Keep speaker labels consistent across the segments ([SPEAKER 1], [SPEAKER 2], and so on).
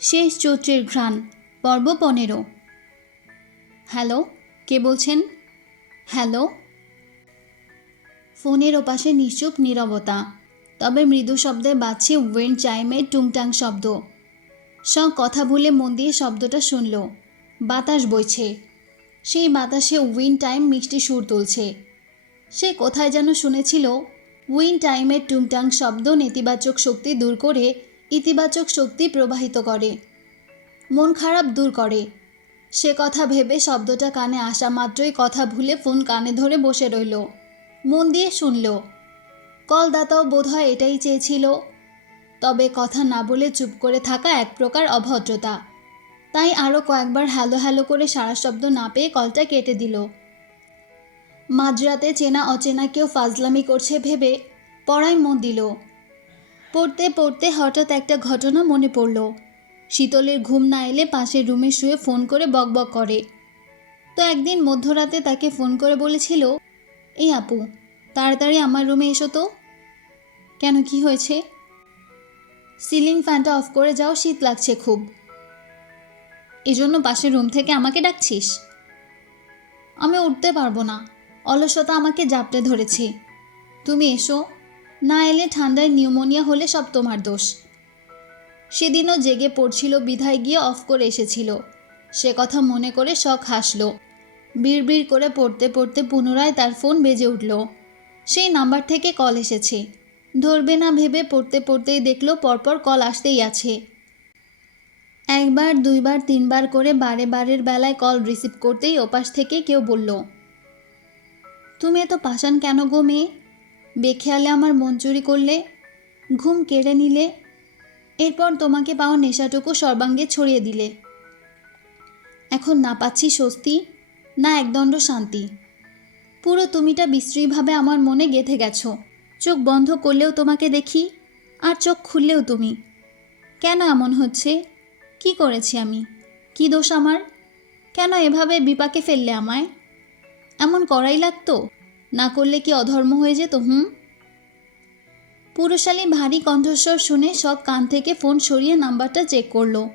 [SPEAKER 1] শেষ চৈত্রের ঘ্রাণ, পর্ব পনেরো। হ্যালো, কে বলছেন? হ্যালো। ফোনের ওপাশে নিশ্চুপ নীরবতা, তবে মৃদু শব্দে বাজছে ওয়েন্ড চাইমের টুংটাং শব্দ। স কথা ভুলে মন দিয়ে শব্দটা শুনল। বাতাস বইছে। সেই বাতাসে উইন টাইম মিষ্টি সুর তুলছে। সে কোথায় যেন শুনেছিল উইন টাইমের টুংটাং শব্দ নেতিবাচক শক্তি দূর করে ইতিবাচক শক্তি প্রবাহিত করে। মন খারাপ দূর করে। সে কথা ভেবে শব্দটা কানে আসা মাত্রই কথা ভুলে ফোন কানে ধরে বসে রইল। মন দিয়ে শুনল, কলদাতাও বোধহয় এটাই চেয়েছিল। তবে কথা না বলে চুপ করে থাকা এক প্রকার অভদ্রতা। তাই আরও কয়েকবার হ্যালো হ্যালো করে সারা শব্দ না পেয়ে কলটা কেটে দিল। মাঝরাতে চেনা অচেনা কেউ ফাজলামি করছে ভেবে পড়ায় মন দিল। পড়তে পড়তে হঠাৎ একটা ঘটনা মনে পড়ল। শীতলের ঘুম না এলে পাশের রুমে শুয়ে ফোন করে বকবক করে। তো একদিন মধ্যরাতে তাকে ফোন করে বলেছিল, এই আপু, তাড়াতাড়ি আমার রুমে এসো তো। কেন, কি হয়েছে? সিলিং ফ্যানটা অফ করে যাও, শীত লাগছে খুব। এজন্য পাশের রুম থেকে আমাকে ডাকছিস? আমি উঠতে পারব না। অলসতা আমাকে জাপটে ধরেছে। তুমি এসো। না এলে ঠান্ডায় নিউমোনিয়া হলে সব তোমার দোষ। সেদিনও জেগে পড়ছিল, বিধায় গিয়ে অফ করে এসেছিল। সে কথা মনে করে শখ হাসল। বিড়বিড় করে পড়তে পড়তে পুনরায় তার ফোন বেজে উঠল। সেই নাম্বার থেকে কল এসেছে। ধরবে না ভেবে পড়তে পড়তেই দেখল পরপর কল আসতেই আছে। একবার, দুইবার, তিনবার করে বারে বারের বেলায় কল রিসিভ করতেই ওপাশ থেকে কেউ বলল, তুমি এত পাষাণ কেন গো মেয়ে? বেখেয়ালে আমার মন চুরি করলে, ঘুম কেড়ে নিলে, এরপর তোমাকে পাওয়া নেশাটুকু সর্বাঙ্গে ছড়িয়ে দিলে। এখন না পাচ্ছি স্বস্তি, না একদণ্ড শান্তি। পুরো তুমিটা বিশ্রীভাবে আমার মনে গেঁথে গেছো। চোখ বন্ধ করলেও তোমাকে দেখি, আর চোখ খুললেও তুমি। কেন এমন হচ্ছে? কি করেছি আমি? কি দোষ আমার? কেন এভাবে বিপাকে ফেললে আমায়? এমন করাই লাগতো? না করলে কি অধর্ম হয়ে যেত, হুম? পুরুষালী ভারী কণ্ঠস্বর শুনে সব কান থেকে ফোন সরিয়ে নাম্বারটা চেক করল।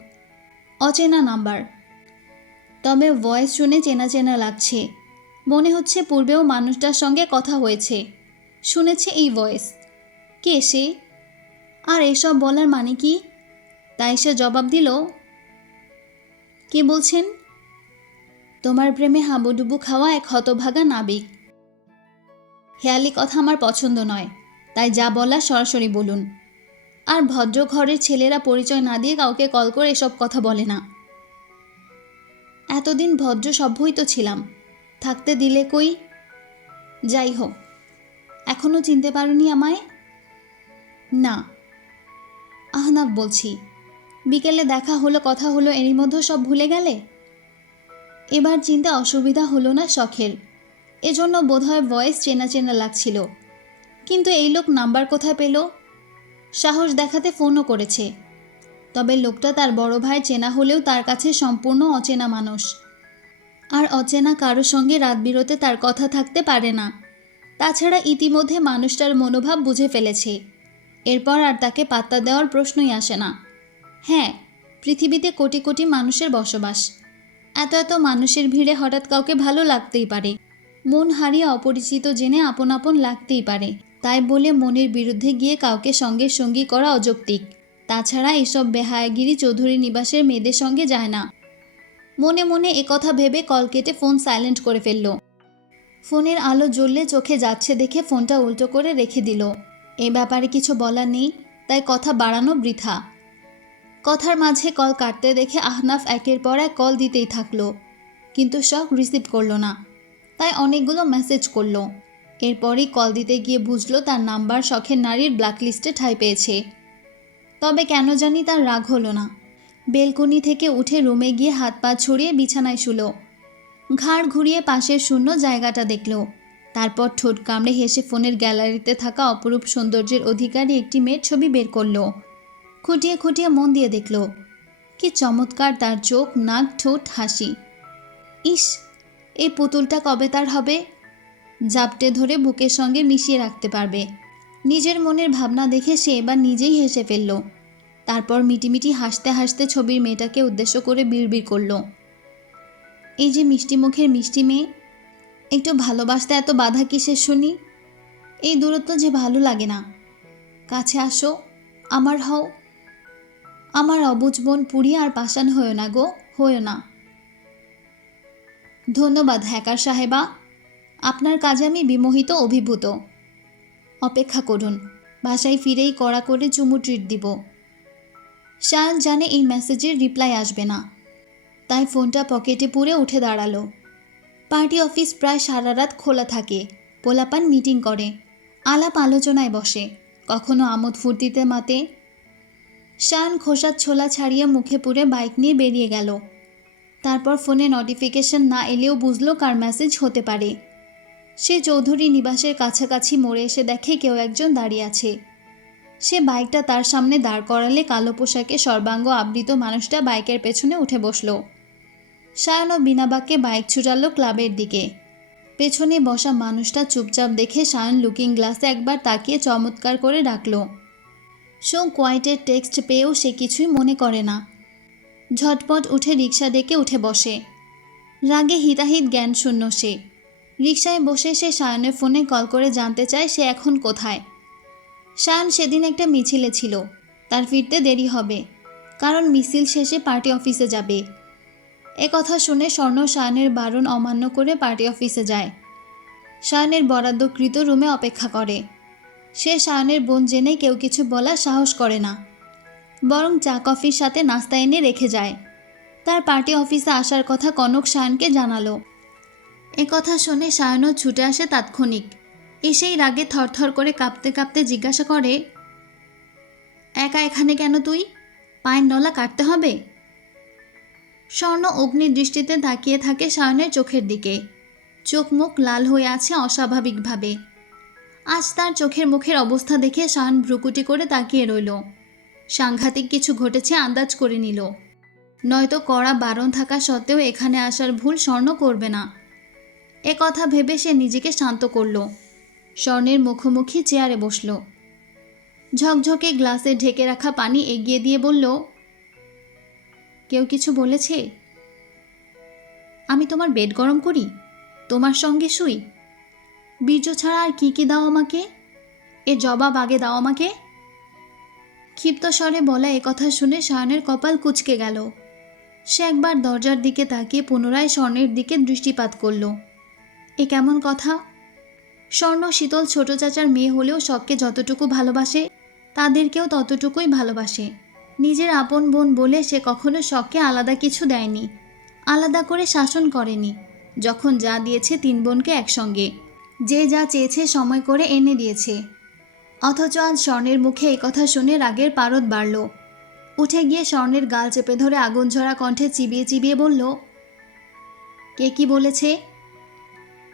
[SPEAKER 1] অচেনা নাম্বার। তবে ভয়েস শুনে চেনা চেনা লাগছে। মনে হচ্ছে পূর্বেও মানুষটার সঙ্গে কথা হয়েছে। শুনেছে এই ভয়েস। কে সে? আর এসব বলার মানে কি? তাই সে জবাব দিল, কে বলছেন? তোমার প্রেমে হাবুডুবু খাওয়া এক হতভাগা নাবিক। হেয়ালি কথা আমার পছন্দ নয়, তাই যা বলা সরাসরি বলুন। আর ভদ্র ঘরের ছেলেরা পরিচয় না দিয়ে কাউকে কল করে এসব কথা বলে না। এতদিন ভদ্র সভ্যই তো ছিলাম, থাকতে দিলে কই? যাই হোক এখনও চিনতে পারোনি আমায়? না। আহনাব বলছি, বিকেলে দেখা হলো, কথা হলো, এরই মধ্যে সব ভুলে গেলে? এবার চিনতে অসুবিধা হলো না শখের। এজন্য বোধহয় ভয়েস চেনা চেনা লাগছিল। কিন্তু এই লোক নাম্বার কোথায় পেল? সাহস দেখাতে ফোনও করেছে। তবে লোকটা তার বড় ভাই চেনা হলেও তার কাছে সম্পূর্ণ অচেনা মানুষ। আর অচেনা কারও সঙ্গে রাত বিরতে তার কথা থাকতে পারে না। তাছাড়া ইতিমধ্যে মানুষটার মনোভাব বুঝে ফেলেছে। এরপর আর তাকে পাত্তা দেওয়ার প্রশ্নই আসে না। হ্যাঁ পৃথিবীতে কোটি কোটি মানুষের বসবাস। এত এত মানুষের ভিড়ে হঠাৎ কাউকে ভালো লাগতেই পারে। মন হারিয়ে অপরিচিত জেনে আপন আপন লাগতেই পারে। তাই বলে মনের বিরুদ্ধে গিয়ে কাউকে সঙ্গে সঙ্গী করা অযৌক্তিক। তাছাড়া এসব বেহায়াগিরি চৌধুরী নিবাসের মেয়েদের সঙ্গে যায় না। মনে মনে একথা ভেবে কল কেটে ফোন সাইলেন্ট করে ফেলল। ফোনের আলো জ্বললে চোখে যাচ্ছে দেখে ফোনটা উল্টো করে রেখে দিল। এ ব্যাপারে কিছু বলার নেই, তাই কথা বাড়ানো বৃথা। কথার মাঝে কল কাটতে দেখে আহনাফ একের পর এক কল দিতেই থাকল, কিন্তু শখ রিসিভ করল না। তাই অনেকগুলো মেসেজ করল। এরপরই কল দিতে গিয়ে বুঝলো তার নাম্বার শখের নারীর ব্ল্যাকলিস্টে ঠাঁই পেয়েছে। তবে কেন জানি তার রাগ হলো না। বেলকনি থেকে উঠে রুমে গিয়ে হাত পা ছড়িয়ে বিছানায় শুলো। ঘাড় ঘুরিয়ে পাশের শূন্য জায়গাটা দেখল। তারপর ঠোঁট কামড়ে হেসে ফোনের গ্যালারিতে থাকা অপরূপ সৌন্দর্যের অধিকারী একটি মেয়ের ছবি বের করল। খুঁটিয়ে খুঁটিয়ে মন দিয়ে দেখল। কি চমৎকার তার চোখ, নাক, ঠোঁট, হাসি। ইস এই পুতুলটা কবে তার হবে? জাপটে ধরে বুকের সঙ্গে মিশিয়ে রাখতে পারবে। নিজের মনের ভাবনা দেখে সে এবার নিজেই হেসে ফেলল। তারপর মিটিমিটি হাসতে হাসতে ছবির মেয়েটাকে উদ্দেশ্য করে বিড়বিড় করল। এই যে মিষ্টি মুখের মিষ্টি মেয়ে, একটু ভালোবাসতে এত বাধা কিসের শুনি? এই দূরত্ব যে ভালো লাগে না। কাছে আসো, আমার হও। আমার অবুজ বোন পুড়ি আর পাষাণ হয়েও না গো হয়েও না। ধন্যবাদ, হ্যাকার সাহেবা। আপনার কাজে আমি বিমোহিত, অভিভূত। অপেক্ষা করুন, বাসায় ফিরেই কড়া করে চুমু ট্রিট দিব। শায়ন জানে এই মেসেজের রিপ্লাই আসবে না। তাই ফোনটা পকেটে পুরে উঠে দাঁড়াল। পার্টি অফিস প্রায় সারা রাত খোলা থাকে। পোলাপান মিটিং করে। আলাপ আলোচনায় বসে। কখনো আমোদ ফুর্তিতে মাতে। শান খোসার ছোলা ছাড়িয়ে মুখে পুরে বাইক নিয়ে বেরিয়ে গেল। তারপর ফোনে নোটিফিকেশন না এলেও বুঝলো কার মেসেজ হতে পারে। সে চৌধুরী নিবাসের কাছাকাছি মোড়ে এসে দেখে কেউ একজন দাঁড়িয়ে আছে। সে বাইকটা তার সামনে দাঁড় করালে কালো পোশাকে সর্বাঙ্গ আবৃত মানুষটা বাইকের পেছনে উঠে বসল। সায়ন ও বিনাবাক্যে বাইক ছুটালো ক্লাবের দিকে। পেছনে বসা মানুষটা চুপচাপ দেখে সায়ন লুকিং গ্লাসে একবার তাকিয়ে চমৎকার করে ডাকল। শো কোয়াইটের টেক্সট পেয়েও সে কিছুই মনে করে না। ঝটপট উঠে রিক্সা ডেকে উঠে বসে। রাগে হিতাহিত জ্ঞান শূন্য সে। রিক্সায় বসে সে সায়নের ফোনে কল করে জানতে চায় সে এখন কোথায়। সায়ন সেদিন একটা মিছিলে ছিল। তার ফিরতে দেরি হবে। কারণ মিছিল শেষে পার্টি অফিসে যাবে। এ কথা শুনে স্বর্ণ সায়নের বারণ অমান্য করে পার্টি অফিসে যায়। সায়নের বরাদ্দকৃত রুমে অপেক্ষা করে। সে সায়নের বোন জেনে কেউ কিছু বলার সাহস করে না। বরং চা কফির সাথে নাস্তা এনে রেখে যায়। তার পার্টি অফিসে আসার কথা কনক সায়নকে জানালো। এ কথা শুনে সায়নও ছুটে আসে তাৎক্ষণিক। এসেই রাগে থরথর করে কাঁপতে কাঁপতে জিজ্ঞাসা করে, একা এখানে কেন তুই? পায়ের নলা কাটতে হবে? স্বর্ণ অগ্নি দৃষ্টিতে তাকিয়ে থাকে সায়নের চোখের দিকে। চোখ মুখ লাল হয়ে আছে অস্বাভাবিকভাবে। আজ তার চোখের মুখের অবস্থা দেখে শায়ন ভ্রুকুটি করে তাকিয়ে রইল। সাংঘাতিক কিছু ঘটেছে, আন্দাজ করে নিল। নয়তো কড়া বারণ থাকা সত্ত্বেও এখানে আসার ভুল স্বর্ণ করবে না। এ কথা ভেবে সে নিজেকে শান্ত করল। স্বর্ণের মুখোমুখি চেয়ারে বসল। ঝকঝকে গ্লাসে ঢেকে রাখা পানি এগিয়ে দিয়ে বলল, কেউ কিছু বলেছে? আমি তোমার বেড গরম করি? তোমার সঙ্গে শুই? বীর্য ছাড়া আর কি কি দাও আমাকে? এ জবাব আগে দাও আমাকে। ক্ষিপ্ত স্বরে বলা কথা শুনে সায়নের কপাল কুচকে গেল। সে একবার দরজার দিকে তাকিয়ে পুনরায় স্বর্ণের দিকে দৃষ্টিপাত করল। এ কেমন কথা? স্বর্ণ শীতল ছোট চাচার মেয়ে হলেও সবকে যতটুকু ভালোবাসে, তাদেরকেও ততটুকুই ভালোবাসে। নিজের আপন বোন বলে সে কখনো শখকে আলাদা কিছু দেয়নি, আলাদা করে শাসন করেনি, যখন যা দিয়েছে তিন বোনকে একসঙ্গে। যে যা চেয়েছে সময় করে এনে দিয়েছে। অথচ আজ স্বর্ণের মুখে এই কথা শুনে রাগের পারদ বাড়ল। উঠে গিয়ে স্বর্ণের গাল চেপে ধরে আগুন ঝরা কণ্ঠে চিবিয়ে চিবিয়ে বলল, কে কি বলেছে?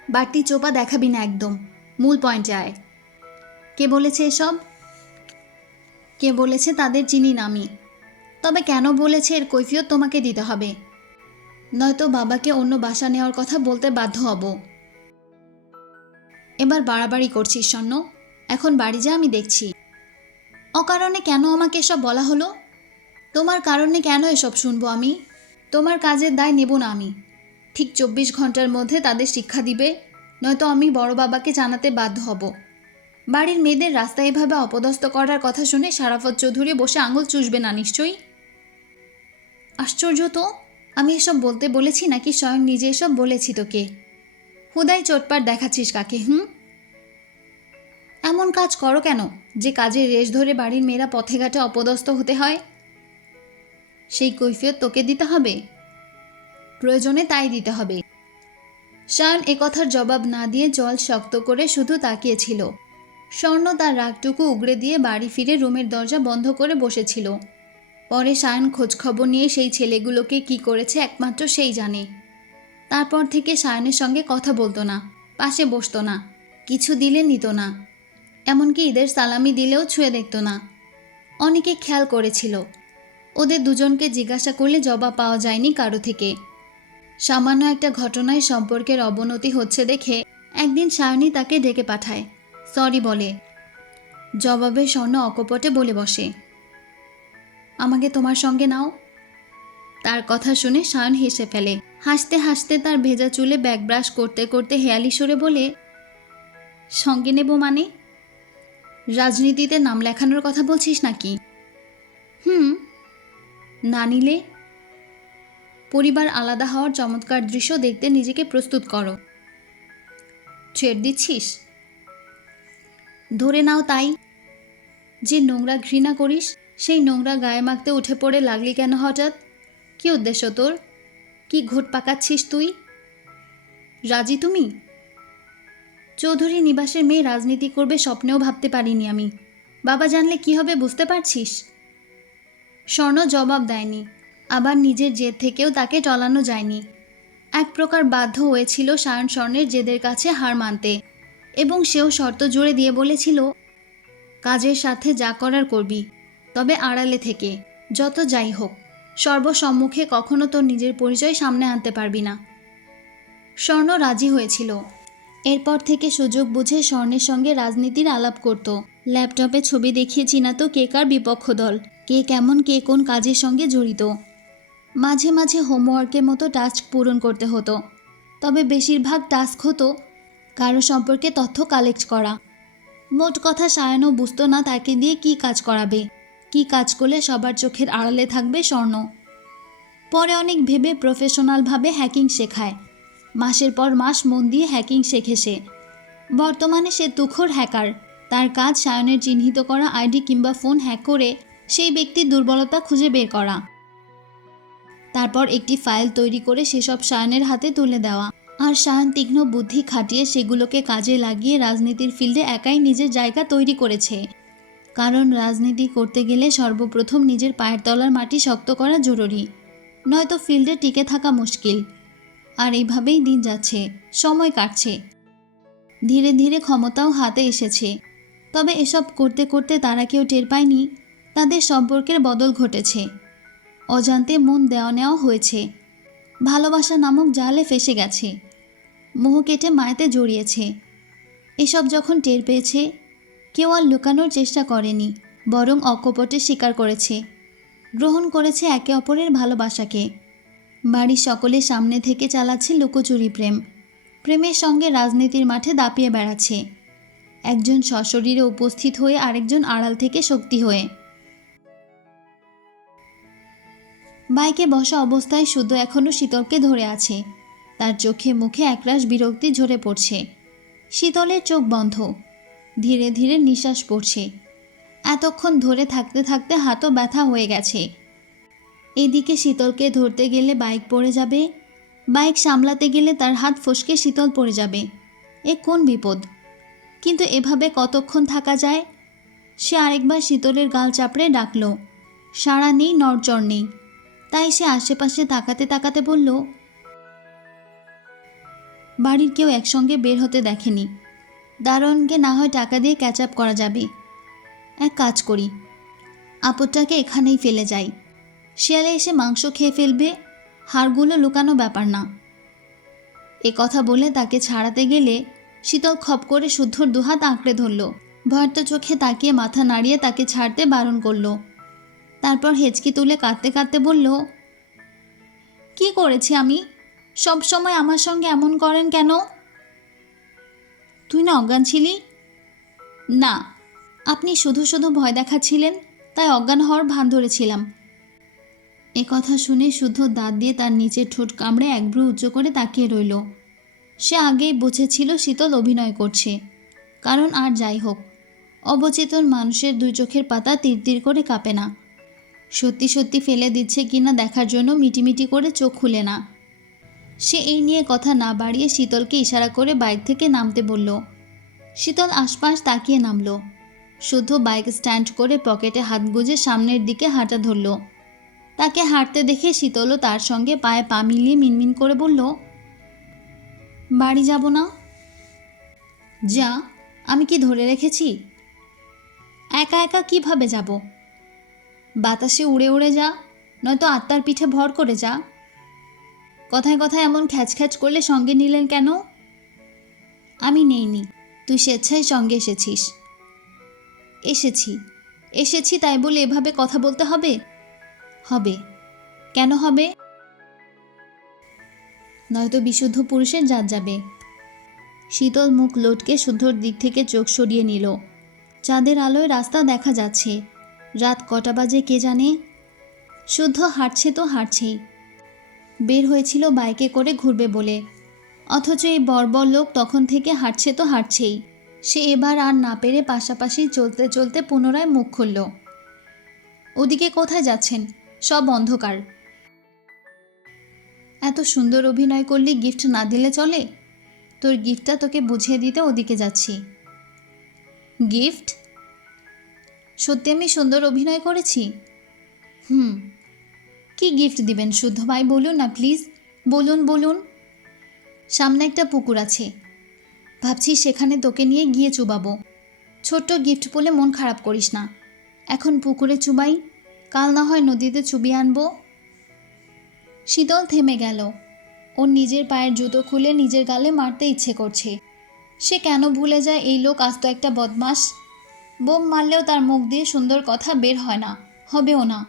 [SPEAKER 1] বাড়তি চোপা দেখাবি না একদম। মূল পয়েন্টে আয়। কে বলেছে এসব? কে বলেছে তাদের চিনি না আমি? তবে কেন বলেছে এর কৈফিয়ত তোমাকে দিতে হবে? নয়তো বাবাকে অন্য বাসা নেওয়ার কথা বলতে বাধ্য হব। এবার বাড়াবাড়ি করছিস স্বর্ণ। এখন বাড়ি যা, আমি দেখছি। অকারণে কেন আমাকে এসব বলা হলো? তোমার কারণে কেন এসব শুনব আমি? তোমার কাজের দায় নেব না আমি। ঠিক চব্বিশ ঘণ্টার মধ্যে তাদের শিক্ষা দিবে, নয়তো আমি বড় বাবাকে জানাতে বাধ্য হব। বাড়ির মেয়েদের রাস্তায় এভাবে অপদস্থ করার কথা শুনে সারাফত চৌধুরী বসে আঙুল চুষবে না নিশ্চয়ই? আশ্চর্য তো, আমি এসব বলতে বলেছি নাকি স্বয়ং নিজে এসব বলেছি তোকে? হুদাই চোটপাট দেখাচ্ছিস কাকে, হুম? এমন কাজ করো কেন? যে কাজের রেশ ধরে বাড়ির মেয়েরা পথে ঘাটে অপদস্থ হতে হয়? সেই কৈফিয়ত তোকে দিতে হবে? প্রয়োজনে তাই দিতে হবে। শান একথার জবাব না দিয়ে জল শক্ত করে শুধু তাকিয়েছিল। স্বর্ণ তার রাগটুকু উগড়ে দিয়ে বাড়ি ফিরে রুমের দরজা বন্ধ করে বসেছিল। পরে সায়ন খোঁজখবর নিয়ে সেই ছেলেগুলোকে কি করেছে একমাত্র সেই জানে। তারপর থেকে শায়নের সঙ্গে কথা বলতো না, পাশে বসতো না, কিছু দিলে নিত না। এমনকি ঈদের সালামি দিলেও ছুঁয়ে দেখতো না। অনেকে খেয়াল করেছিল, ওদের দুজনকে জিজ্ঞাসা করলে জবাব পাওয়া যায়নি কারও থেকে। সামান্য একটা ঘটনায় সম্পর্কের অবনতি হচ্ছে দেখে একদিন সায়নী তাকে ডেকে পাঠায়, সরি বলে। জবাবে স্বর্ণ অকপটে বলে বসে, আমাকে তোমার সঙ্গে নাও। তার কথা শুনে সায়ন হেসে ফেলে। হাসতে হাসতে তার ভেজা চুলে ব্যাক ব্রাশ করতে করতে হেয়ালি সরে বলে, সঙ্গে নেব মানে? রাজনীতিতে নাম লেখানোর কথা বলছিস নাকি? হুম। না নিলে? পরিবার আলাদা হওয়ার চমৎকার দৃশ্য দেখতে নিজেকে প্রস্তুত করো। ছেড় দিচ্ছিস? ধরে নাও তাই। যে নোংরা ঘৃণা করিস, সেই নোংরা গায়ে মাখতে উঠে পড়ে লাগলি কেন হঠাৎ? কি উদ্দেশ্য তোর? কি ঘোট পাকাচ্ছিস তুই? রাজি তুমি? চৌধুরী নিবাসের মেয়ে রাজনীতি করবে স্বপ্নেও ভাবতে পারিনি আমি। বাবা জানলে কি হবে বুঝতে পারছিস? স্বর্ণ জবাব দেয়নি। আবার নিজের জেদ থেকেও তাকে টলানো যায়নি। এক প্রকার বাধ্য হয়েছিল সায়ন স্বর্ণের জেদের কাছে হার মানতে এবং সেও শর্ত জুড়ে দিয়ে বলেছিল, কাজের সাথে যা করার করবি, তবে আড়ালে থেকে, যত যাই হোক। সর্বসম্মুখে কখনো তোর নিজের পরিচয় সামনে আনতে পারবি না। স্বর্ণ রাজি হয়েছিল। এরপর থেকে সুযোগ বুঝে স্বর্ণের সঙ্গে রাজনীতির আলাপ করত। ল্যাপটপে ছবি দেখিয়ে চিনাতো কে কার বিপক্ষ দল, কে কেমন, কে কোন কাজের সঙ্গে জড়িত। মাঝে মাঝে হোমওয়ার্কের মতো টাস্ক পূরণ করতে হতো। তবে বেশিরভাগ টাস্ক হতো কারও সম্পর্কে তথ্য কালেক্ট করা। মোট কথা সায়নও বুঝতো না তাকে দিয়ে কি কাজ করাবে, কি কাজ করলে সবার চোখের আড়ালে থাকবে স্বর্ণ। পরে অনেক ভেবে প্রফেশনালভাবে হ্যাকিং শেখায়। মাসের পর মাস মন দিয়ে হ্যাকিং শেখে সে। বর্তমানে সে তুখোর হ্যাকার তার কাজ সায়নের চিহ্নিত করা আইডি কিংবা ফোন হ্যাক করে সেই ব্যক্তির দুর্বলতা খুঁজে বের করা। তারপর একটি ফাইল তৈরি করে সেসব সায়নের হাতে তুলে দেওয়া। আর সায়ন তীক্ষ্ণ বুদ্ধি খাটিয়ে সেগুলোকে কাজে লাগিয়ে রাজনীতির ফিল্ডে একাই নিজের জায়গা তৈরি করেছে। কারণ রাজনীতি করতে গেলে সর্বপ্রথম নিজের পায়ের তলার মাটি শক্ত করা জরুরি। নয়তো ফিল্ডে টিকে থাকা মুশকিল। আর এইভাবেই দিন যাচ্ছে, সময় কাটছে। ধীরে ধীরে ক্ষমতাও হাতে এসেছে। তবে এসব করতে করতে তারা কেউ টের পায়নি, তাদের সম্পর্কের বদল ঘটেছে। অজান্তে মন দেওয়া নেওয়া হয়েছে। ভালোবাসা নামক জালে ফেসে গেছে। মোহ কেটে মায়েতে জড়িয়েছে। এসব যখন টের পেয়েছে, কেউ আর লুকানোর চেষ্টা করেনি, বরং অকপটে স্বীকার করেছে। গ্রহণ করেছে একে অপরের ভালোবাসাকে। বাড়ির সকলের সামনে থেকে চালাচ্ছে লুকোচুরি প্রেম। প্রেমের সঙ্গে রাজনীতির মাঠে দাপিয়ে বেড়াচ্ছে। একজন সশরীরে উপস্থিত হয়ে আরেকজন আড়াল থেকে শক্তি হয়ে। বাইকে বসা অবস্থায় শুধু এখনও শীতলকে ধরে আছে। তার চোখে মুখে একরাশ বিরক্তি ঝরে পড়ছে। শীতলের চোখ বন্ধ। ধীরে ধীরে নিঃশ্বাস পড়ছে। এতক্ষণ ধরে থাকতে থাকতে হাতও ব্যথা হয়ে গেছে। এদিকে শীতলকে ধরতে গেলে বাইক পড়ে যাবে। বাইক সামলাতে গেলে তার হাত ফসকে শীতল পড়ে যাবে। এ কোন বিপদ? কিন্তু এভাবে কতক্ষণ থাকা যায়? সে আরেকবার শীতলের গাল চাপড়ে ডাকল। সাড়া নেই, নড়চড় নেই। তাই সে আশেপাশে তাকাতে তাকাতে বলল, বাড়ির কেউ একসঙ্গে বের হতে দেখেনি। দারোয়ানকে না হয় টাকা দিয়ে ক্যাচ আপ করা যাবে। এক কাজ করি। আপদটাকে এখানেই ফেলে যাই। শিয়ালে এসে মাংস খেয়ে ফেলবে? হাড়গুলো লুকানো ব্যাপার না। এ কথা বলে তাকে ছাড়াতে গেলে শীতল খপ করে শুদ্ধর দুহাত আঁকড়ে ধরল। ভয়ার্ত চোখে তাকিয়ে মাথা নাড়িয়ে তাকে ছাড়তে বারণ করল। তারপর হেঁচকি তুলে কাঁদতে কাঁদতে বলল, কি করেছি আমি? সব সময় আমার সঙ্গে এমন করেন কেন? তুই না অজ্ঞান ছিলি? না। আপনি শুধু শুধু ভয় দেখাচ্ছিলেন, তাই অজ্ঞান হওয়ার ভান ধরেছিলাম। এ কথা শুনে শুদ্ধ দাঁত দিয়ে তার নিচের ঠোঁট কামড়ে এক ভ্রু উঁচু করে তাকিয়ে রইল। সে আগেই বুঝেছিল শীতল অভিনয় করছে। কারণ আর যাই হোক, অবচেতন মানুষের দুই চোখের পাতা তীর তীর করে কাঁপে না। সত্যি সত্যি ফেলে দিচ্ছে কিনা দেখার জন্য মিটিমিটি করে চোখ খুলে না। সে এই নিয়ে কথা না বাড়িয়ে শীতলকে ইশারা করে বাইক থেকে নামতে বলল। শীতল আশপাশ তাকিয়ে নামলো। শুদ্ধ বাইক স্ট্যান্ড করে পকেটে হাত গুজে সামনের দিকে হাঁটা ধরল। তাকে হাঁটতে দেখে শীতলও তার সঙ্গে পায়ে পা মিলিয়ে মিনমিন করে বলল, বাড়ি যাব না? যা, আমি কি ধরে রেখেছি? একা একা কীভাবে যাব? বাতাসে উড়ে উড়ে যা, নয়তো আত্মার পিঠে ভর করে যা। কথায় কথায় এমন খ্যাচ খ্যাচ করলে সঙ্গে নিলেন কেন? আমি নেইনি, তুই স্বেচ্ছায় সঙ্গে এসেছিস। এসেছি এসেছি তাই বলে এভাবে কথা বলতে হবে? হবে। কেন হবে? নয়তো বিশুদ্ধ পুরুষের জাত যাবে। শীতল মুখ লোটকে শুদ্ধর দিক থেকে চোখ সরিয়ে নিল। চাঁদের আলোয় রাস্তা দেখা যাচ্ছে। রাত কটা বাজে কে জানে? শুদ্ধ হাঁটছে তো হাঁটছেই। বের হয়েছিল বাইকে করে ঘুরবে বলে। অথচ এই বর্বর লোক তখন থেকে হাঁটছে তো হাঁটছেই। সে এবার আর না পেরে পাশাপাশি চলতে চলতে পুনরায় মুখ খুলল। ওদিকে কোথায় যাচ্ছেন? সব অন্ধকার। এত সুন্দর অভিনয় করলি গিফট না দিলে চলে? তোর গিফটটা তোকে বুঝিয়ে দিতে ওদিকে যাচ্ছি। গিফট? সত্যি আমি সুন্দর অভিনয় করেছি? হুম। কি গিফট দিবেন শুদ্ধ ভাই বলুন না প্লিজ। বলুন বলুন। সামনে একটা পুকুর আছে। ভাবছি সেখানে তোকে নিয়ে গিয়ে চুবাবো। ছোট্ট গিফট বলে মন খারাপ করিস না। এখন পুকুরে চুবাই। কাল না হয় নদীতে চুবিয়ে আনব? শীতল থেমে গেল। ওর নিজের পায়ের জুতো খুলে নিজের গালে মারতে ইচ্ছে করছে। সে কেন ভুলে যায় এই লোক আস্ত একটা বদমাস বোম মারলেও তার মুখ দিয়ে সুন্দর কথা বের হয় না, হবেও না।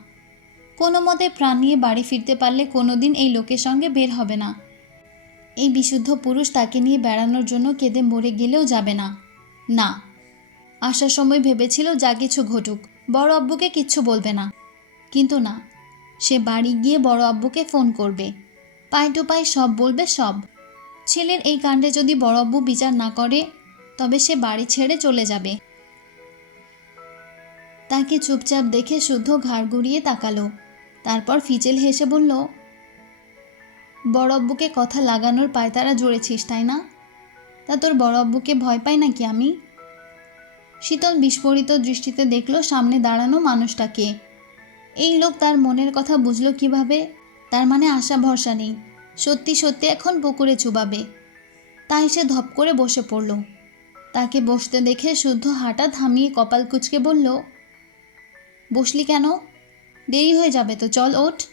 [SPEAKER 1] কোনো মতে প্রাণ নিয়ে বাড়ি ফিরতে পারলে কোনো দিন এই লোকের সঙ্গে বের হবে না। এই বিশুদ্ধ পুরুষ তাকে নিয়ে বেড়ানোর জন্য কেঁদে মরে গেলেও যাবে না। না, আসার সময় ভেবেছিল যা কিছু ঘটুক, বড় আব্বুকে কিচ্ছু বলবে না। কিন্তু না, সে বাড়ি গিয়ে বড় আব্বুকে ফোন করবে। পাই টু পাই সব বলবে সব। ছেলের এই কাণ্ডে যদি বড় আব্বু বিচার না করে, তবে সে বাড়ি ছেড়ে চলে যাবে। তাকে চুপচাপ দেখে শুদ্ধ ঘাড় ঘুরিয়ে তাকালো। তারপর ফিচেল হেসে বলল, বড় আব্বুকে কথা লাগানোর পায়তারা জুড়েছিস, তাই না? তা তোর বড় আব্বুকে ভয় পাই নাকি আমি? শীতল বিস্ফোরিত দৃষ্টিতে দেখল সামনে দাঁড়ানো মানুষটাকে। এই লোক তার মনের কথা বুঝলো কীভাবে? তার মানে আশা ভরসা নেই। সত্যি সত্যি এখন পুকুরে চুবাবে। তাই সে ধপ করে বসে পড়ল। তাকে বসতে দেখে শুদ্ধ হাঁটা থামিয়ে কপাল কুচকে বলল, বসলি কেন? দেরি হয়ে যাবে তো, চল ওঠ।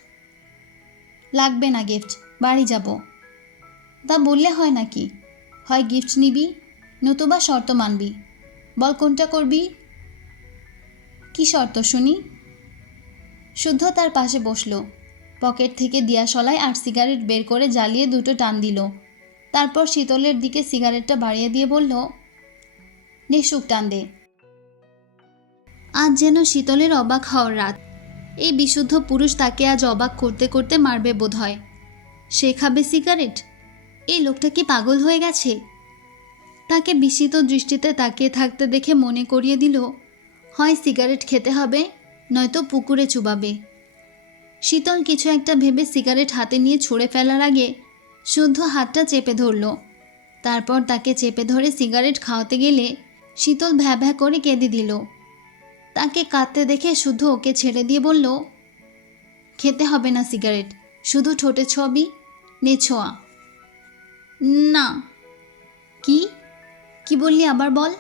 [SPEAKER 1] লাগবে না গিফট বাড়ি যাব। তা বললে হয় নাকি? হয় গিফট নিবি? নতুবা শর্ত মানবি। বল কোনটা করবি? কি শর্ত শুনি? শুদ্ধ তার পাশে বসল। পকেট থেকে দিয়াশলায় আর সিগারেট বের করে জ্বালিয়ে দুটো টান দিল। তারপর শীতলের দিকে সিগারেটটা বাড়িয়ে দিয়ে বলল, নিশুক টান দে। আজ যেন শীতলের অবাক হওয়ার রাত। এই বিশুদ্ধ পুরুষ তাকে আজ অবাক করতে করতে মারবে বোধ হয় সে খাবে সিগারেট? এই লোকটা কি পাগল হয়ে গেছে? তাকে বিস্মিত দৃষ্টিতে তাকিয়ে থাকতে দেখে মনে করিয়ে দিল, হয় সিগারেট খেতে হবে? নয়তো পুকুরে চুবাবে। শীতল কিছু একটা ভেবে সিগারেট হাতে নিয়ে ছুঁড়ে ফেলার আগে শুদ্ধ হাতটা চেপে ধরল। তারপর তাকে চেপে ধরে সিগারেট খাওয়াতে গেলে শীতল ভ্যা ভ্যা করে কেঁদে দিল। তাকে কাঁদতে দেখে শুদ্ধ ওকে ছেড়ে দিয়ে বলল, খেতে হবে না সিগারেট, শুধু ঠোঁটে ছবি নে ছোঁয়া। না। কি? কি বললি আবার বল?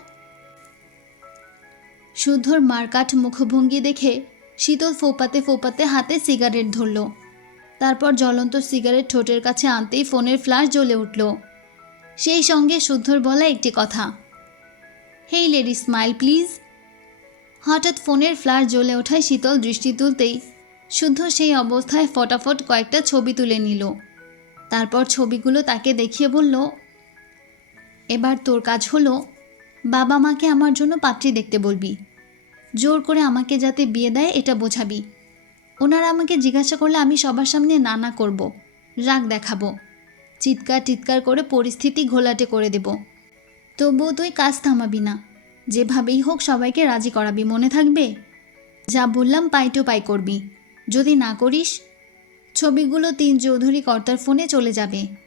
[SPEAKER 1] শুদ্ধর মারকাঠ মুখভঙ্গি দেখে শীতল ফোপাতে ফোপাতে হাতে সিগারেট ধরল। তারপর জ্বলন্ত সিগারেট ঠোঁটের কাছে আনতেই ফোনের ফ্ল্যাশ জ্বলে উঠল। সেই সঙ্গে শুদ্ধর বলা একটি কথা, হেই লেডি, স্মাইল প্লিজ। হঠাৎ ফোনের ফ্ল্যাশ জ্বলে ওঠায় শীতল দৃষ্টি তুলতেই শুদ্ধ সেই অবস্থায় ফটাফট কয়েকটা ছবি তুলে নিল। তারপর ছবিগুলো তাকে দেখিয়ে বলল, এবার তোর কাজ হলো বাবা মাকে আমার জন্য পাত্রী দেখতে বলবি। জোর করে আমাকে যাতে বিয়ে দেয়, এটা বোঝাবি। ওনারা আমাকে জিজ্ঞাসা করলে আমি সবার সামনে না না করব। রাগ দেখাবো। চিৎকার টিৎকার করে পরিস্থিতি ঘোলাটে করে দেব। তবুও তুই কাজ থামাবি না। যেভাবেই হোক সবাইকে রাজি করাবি, মনে থাকবে? যা বললাম পাই টু পাই করবি। যদি না করিস, ছবিগুলো তিন চৌধুরী কর্তার ফোনে চলে যাবে।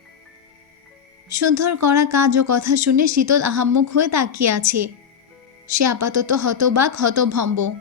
[SPEAKER 1] সুন্দর করা কাজ ও কথা শুনে শীতল আহাম্মুখ হয়ে তাকিয়ে আছে। সে আপাতত হতবাক, হতভম্ব।